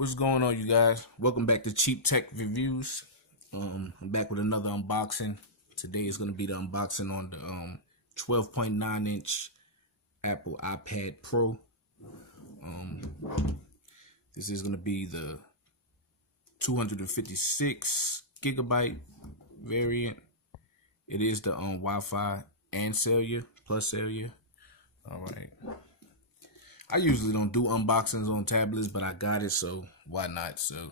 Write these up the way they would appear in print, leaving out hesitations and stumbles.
What's going on, you guys? Welcome back to Cheap Tech Reviews. I'm back with another unboxing. Today is going to be the unboxing on the 12.9-inch Apple iPad Pro. This is going to be the 256 gigabyte variant. It is the Wi-Fi and cellular plus cellular. All right. I usually don't do unboxings on tablets, but I got it, so why not? So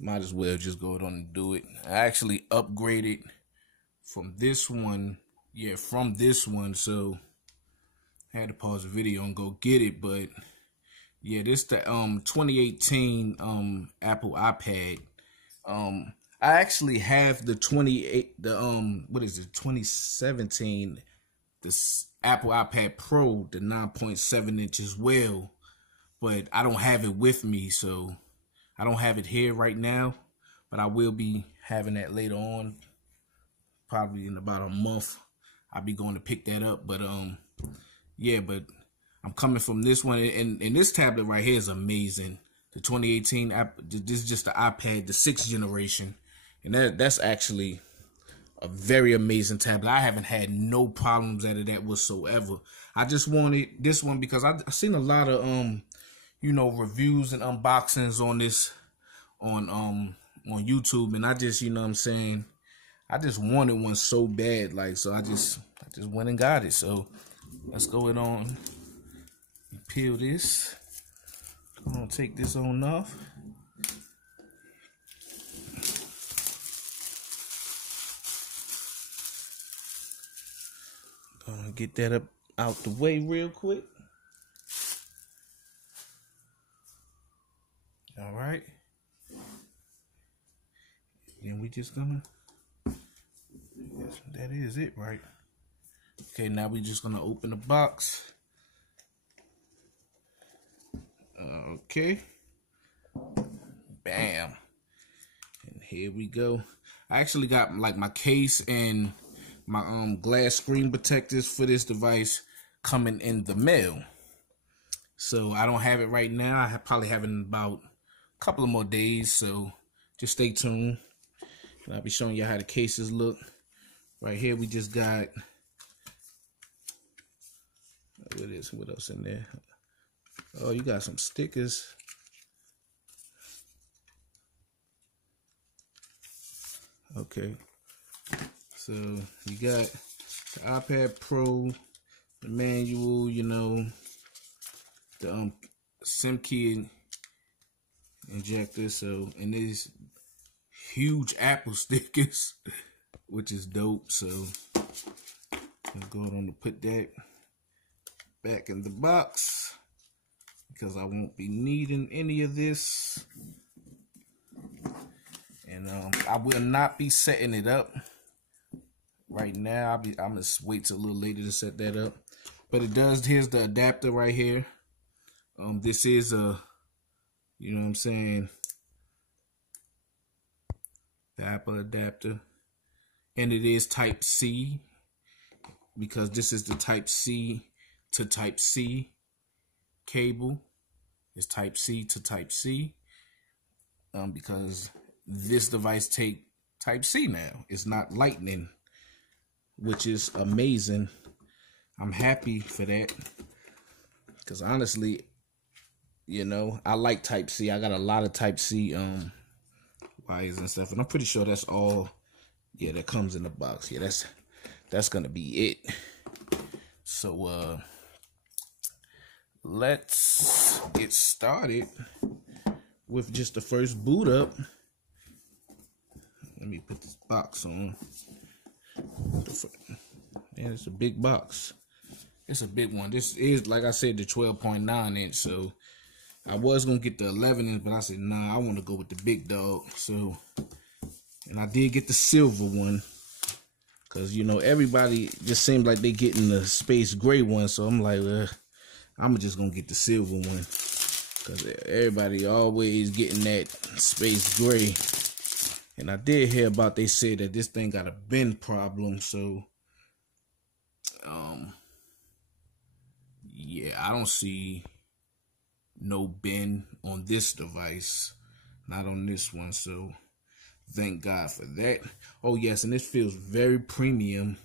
might as well just go on and do it. I actually upgraded from this one. Yeah, from this one, so I had to pause the video and go get it. But yeah, this the 2018 Apple iPad. I actually have the 2017, this Apple iPad Pro, the 9.7 inch as well, but I don't have it with me, so I don't have it here right now, but I will be having that later on, probably in about a month. I'll be going to pick that up, but yeah, but I'm coming from this one, and this tablet right here is amazing. The 2018 app, this is just the iPad, the 6th generation, and that's actually a very amazing tablet. I haven't had no problems out of that whatsoever. I just wanted this one because I've seen a lot of reviews and unboxings on this on YouTube, and I just, you know what I'm saying, I just wanted one so bad, like, so I just went and got it. So let's go it on. Peel this. I'm gonna take this on off. Gonna get that up out the way real quick. All right. And we just gonna, yes, that is it, right? Okay, now we just gonna open the box. Okay. Bam. And here we go. I actually got like my case and my glass screen protectors for this device coming in the mail. So I don't have it right now. I probably have it in about a couple of more days, so just stay tuned. And I'll be showing you how the cases look. Right here we just got, what else in there? Oh, you got some stickers. Okay. So you got the iPad Pro, the manual, the SIM key injector. So, and these huge Apple stickers, which is dope. So I'm going to put that back in the box because I won't be needing any of this. And I will not be setting it up right now. I'm gonna wait till a little later to set that up. But it does, here's the adapter right here. This is a, you know what I'm saying, the Apple adapter. And it is Type C, because this is the Type C to Type C cable. It's Type C to Type C. Because this device take Type C now. It's not Lightning, which is amazing. I'm happy for that, because honestly, I like Type C. I got a lot of Type C wires and stuff, and I'm pretty sure that's all, yeah, that comes in the box. Yeah, that's gonna be it. So let's get started with just the first boot up. Let me put this box on. And it's a big box. It's a big one. This is, like I said, the 12.9 inch. So I was gonna get the 11 inch, but I said, nah, I want to go with the big dog. So, and I did get the silver one, because everybody just seems like they getting the space gray one. So I'm like, I'm just gonna get the silver one, because everybody always getting that space gray. And I did hear about, they said that this thing got a bend problem. So yeah, I don't see no bend on this device, not on this one. So thank God for that. Oh yes, and this feels very premium.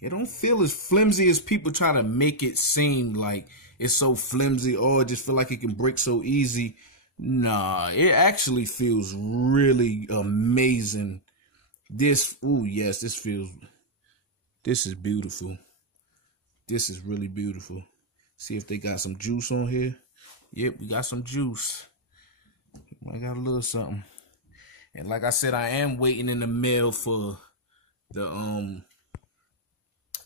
It don't feel as flimsy as people try to make it seem like it's so flimsy. Oh, it just feel like it can break so easy. Nah, it actually feels really amazing. This, oh yes, this is beautiful. This is really beautiful. See if they got some juice on here. Yep, we got some juice. I got a little something. And like I said, I am waiting in the mail for the,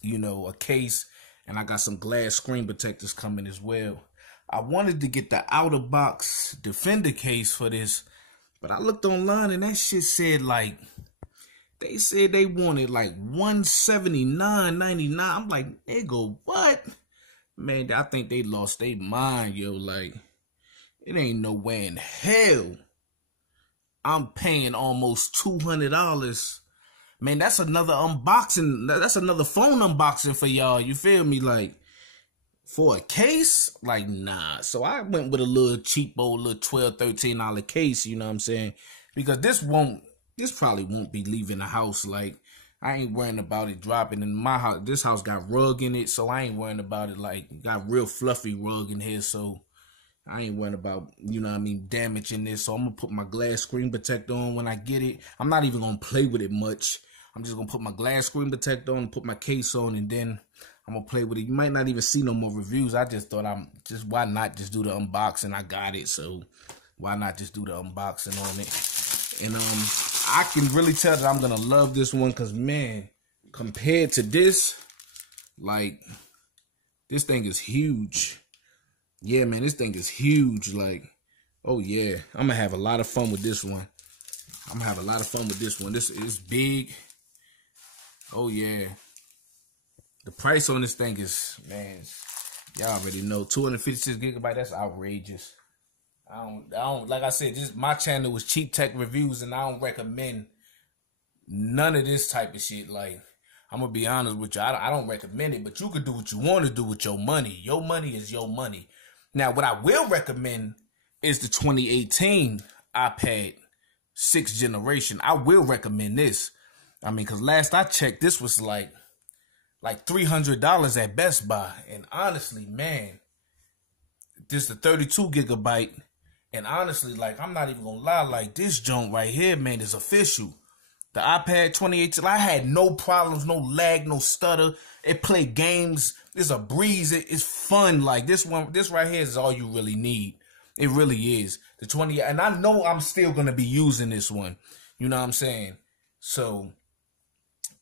you know, a case. And I got some glass screen protectors coming as well. I wanted to get the outer box Defender case for this, but I looked online and that shit said like, they said they wanted like $179.99. I'm like, nigga, what? Man, I think they lost their mind, yo. Like, it ain't no way in hell I'm paying almost $200. Man, that's another unboxing. That's another phone unboxing for y'all. You feel me? Like, for a case? Like, nah. So I went with a little cheapo, little $12, $13 case, you know what I'm saying? Because this probably won't be leaving the house. Like, I ain't worrying about it dropping in my house. This house got rug in it, so I ain't worrying about it. Like, got real fluffy rug in here, so I ain't worrying about, you know what I mean, damaging this. So I'm going to put my glass screen protector on when I get it. I'm not even going to play with it much. I'm just going to put my glass screen protector on, put my case on, and then I'm going to play with it. You might not even see no more reviews. I just thought why not just do the unboxing? I got it, so why not just do the unboxing on it? And I can really tell that I'm going to love this one because, man, compared to this, like, this thing is huge. Yeah, man, this thing is huge. Like, oh, yeah. I'm going to have a lot of fun with this one. I'm going to have a lot of fun with this one. This is big. Oh, yeah. The price on this thing is, man, y'all already know, 256 gigabyte. That's outrageous. I don't, like I said, my channel was Cheap Tech Reviews, and I don't recommend none of this type of shit. Like, I'm going to be honest with you. I don't recommend it, but you can do what you want to do with your money. Your money is your money. Now, what I will recommend is the 2018 iPad 6th generation. I will recommend this. I mean, because last I checked, this was like $300 at Best Buy. And honestly, man, this is the 32 gigabyte. And honestly, like, I'm not even going to lie, like, this joint right here, man, is official. The iPad 2018, I had no problems, no lag, no stutter. It played games. It's a breeze. It's fun. Like, this right here is all you really need. It really is. The 20, and I know I'm still going to be using this one. You know what I'm saying? So,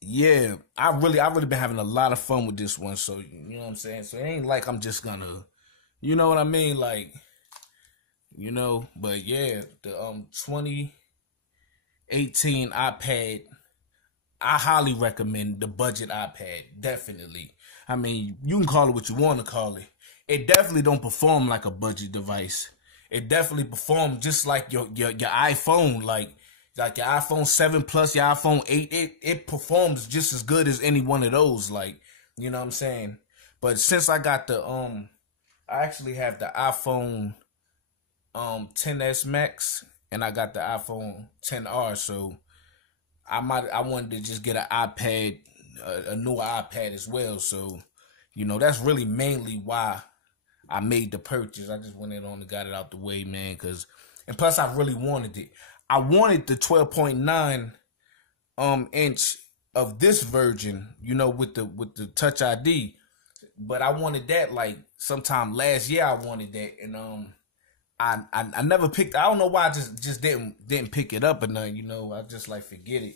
yeah, I really been having a lot of fun with this one. So, you know what I'm saying? So, it ain't like I'm just going to, you know what I mean? Like, you know, but yeah, the 2018 iPad, I highly recommend the budget iPad, definitely. I mean, you can call it what you want to call it. It definitely don't perform like a budget device. It definitely performs just like your iPhone, like your iPhone 7 Plus, your iPhone 8. It performs just as good as any one of those, like, you know what I'm saying? But since I got the I actually have the iPhone XS Max, and I got the iPhone XR, so I wanted to just get an iPad, a newer iPad as well. So, you know, that's really mainly why I made the purchase. I just went in on and got it out the way, man, and plus I really wanted it. I wanted the 12.9 inch of this version, you know, with the Touch ID, but I wanted that like sometime last year. I wanted that, and I never picked. I don't know why I just didn't pick it up or nothing. You know, I just like forget it.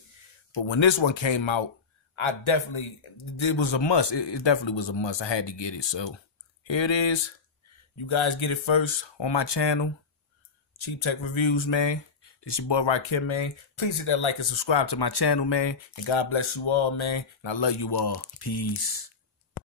But when this one came out, it was a must. It definitely was a must. I had to get it. So here it is. You guys get it first on my channel, Cheap Tech Reviews, man. This your boy Rakim, man. Please hit that like and subscribe to my channel, man. And God bless you all, man. And I love you all. Peace.